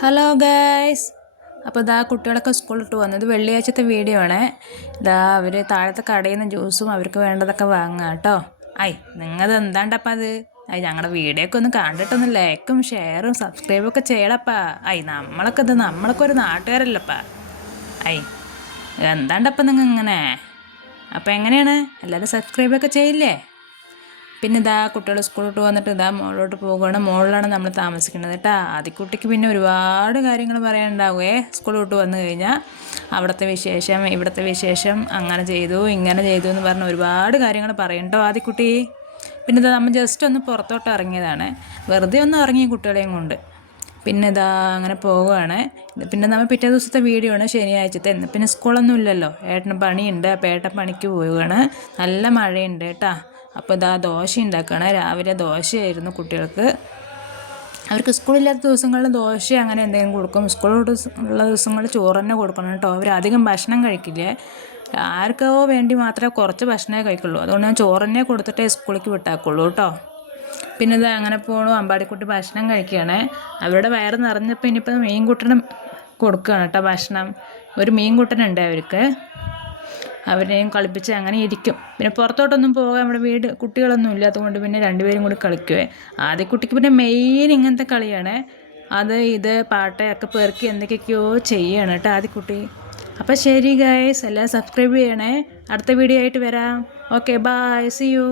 Hello guys. അപ്പോൾ ഇതാ കുട്ടികളൊക്കെ സ്കൂളിലിട്ട് വന്നത് വെള്ളിയാഴ്ചത്തെ വീഡിയോ ആണ്. ഇതാ അവർ താഴത്തെ കടയിൽ നിന്ന് ജ്യൂസും അവർക്ക് വേണ്ടതൊക്കെ വാങ്ങുക കേട്ടോ. നിങ്ങൾ എന്താണ്ടപ്പം അത് ഞങ്ങളുടെ വീഡിയോ ഒക്കെ ഒന്ന് കണ്ടിട്ടൊന്ന് ലൈക്കും ഷെയറും സബ്സ്ക്രൈബും ഒക്കെ ചെയ്യണപ്പാ. നമ്മളൊക്കെ ഒരു നാട്ടുകാരല്ലപ്പാ. എന്താണ്ടപ്പം നിങ്ങൾ ഇങ്ങനെ. അപ്പോൾ എങ്ങനെയാണ് എല്ലാവരും സബ്സ്ക്രൈബൊക്കെ ചെയ്യില്ലേ? പിന്നെ ഇതാ കുട്ടികൾ സ്കൂളിലോട്ട് വന്നിട്ട് ഇതാ മുകളിലോട്ട് പോകുകയാണ്. മുകളിലാണ് നമ്മൾ താമസിക്കുന്നത് കേട്ടോ. ആദ്യക്കുട്ടിക്ക് പിന്നെ ഒരുപാട് കാര്യങ്ങൾ പറയാനുണ്ടാവുമേ. സ്കൂളിലോട്ട് വന്നു കഴിഞ്ഞാൽ അവിടുത്തെ വിശേഷം ഇവിടുത്തെ വിശേഷം, അങ്ങനെ ചെയ്തു ഇങ്ങനെ ചെയ്തു എന്ന് പറഞ്ഞ് ഒരുപാട് കാര്യങ്ങൾ പറയും കേട്ടോ ആദ്യക്കുട്ടി. പിന്നെ ഇതാ നമ്മൾ ജസ്റ്റ് ഒന്ന് പുറത്തോട്ട് ഇറങ്ങിയതാണ്, വെറുതെ ഒന്ന് ഇറങ്ങി കുട്ടികളെയും കൊണ്ട്. പിന്നെ ഇതാ അങ്ങനെ പോവുകയാണ്. പിന്നെ നമ്മൾ പിറ്റേ ദിവസത്തെ വീഡിയോ ആണ്, ശനിയാഴ്ചത്തെ. പിന്നെ സ്കൂളൊന്നും ഇല്ലല്ലോ, ഏട്ടന് പണിയുണ്ട്. അപ്പോൾ ഏട്ടൻ പണിക്ക് പോവുകയാണ്. നല്ല മഴയുണ്ട് കേട്ടോ. അപ്പോൾ ഇതാ ദോശ ഉണ്ടാക്കുകയാണ്. രാവിലെ ദോശയായിരുന്നു കുട്ടികൾക്ക്. അവർക്ക് സ്കൂളില്ലാത്ത ദിവസങ്ങളിൽ ദോശ അങ്ങനെ എന്തെങ്കിലും കൊടുക്കും. സ്കൂളുള്ള ദിവസങ്ങളിൽ ചോറ് തന്നെ കൊടുക്കണം കേട്ടോ. അവരധികം ഭക്ഷണം കഴിക്കില്ലേ. ആർക്കോ വേണ്ടി മാത്രമേ കുറച്ച് ഭക്ഷണമേ കഴിക്കുള്ളൂ. അതുകൊണ്ട് ഞാൻ ചോറ് തന്നെ കൊടുത്തിട്ടേ സ്കൂളിലേക്ക് വിട്ടാക്കുള്ളൂ കേട്ടോ. പിന്നെ ഇത് അങ്ങനെ പോകണു. അമ്പാടിക്കുട്ടി ഭക്ഷണം കഴിക്കുകയാണ്. അവരുടെ വയറ് നിറഞ്ഞപ്പോൾ ഇനിയിപ്പോൾ മീൻകുട്ടനും കൊടുക്കുകയാണ് കേട്ടോ ഭക്ഷണം. ഒരു മീൻകുട്ടനുണ്ട് അവർക്ക്. അവരെയും കളിപ്പിച്ച് അങ്ങനെ ഇരിക്കും. പിന്നെ പുറത്തോട്ടൊന്നും പോകാൻ നമ്മുടെ വീട് കുട്ടികളൊന്നും ഇല്ലാത്തതുകൊണ്ട് പിന്നെ രണ്ടുപേരും കൂടി കളിക്കുവേ. ആദ്യ കുട്ടിക്ക് പിന്നെ മെയിൻ ഇങ്ങനത്തെ കളിയാണ്. അത് ഇത് പാട്ടയൊക്കെ പെറുക്കി എന്തൊക്കെയൊക്കെയോ ചെയ്യണം കേട്ടോ ആദ്യക്കുട്ടി. അപ്പോൾ ശരി ഗൈസ്, എല്ലാം സബ്സ്ക്രൈബ് ചെയ്യണേ. അടുത്ത വീഡിയോ ആയിട്ട് വരാം. Okay, bye, see U.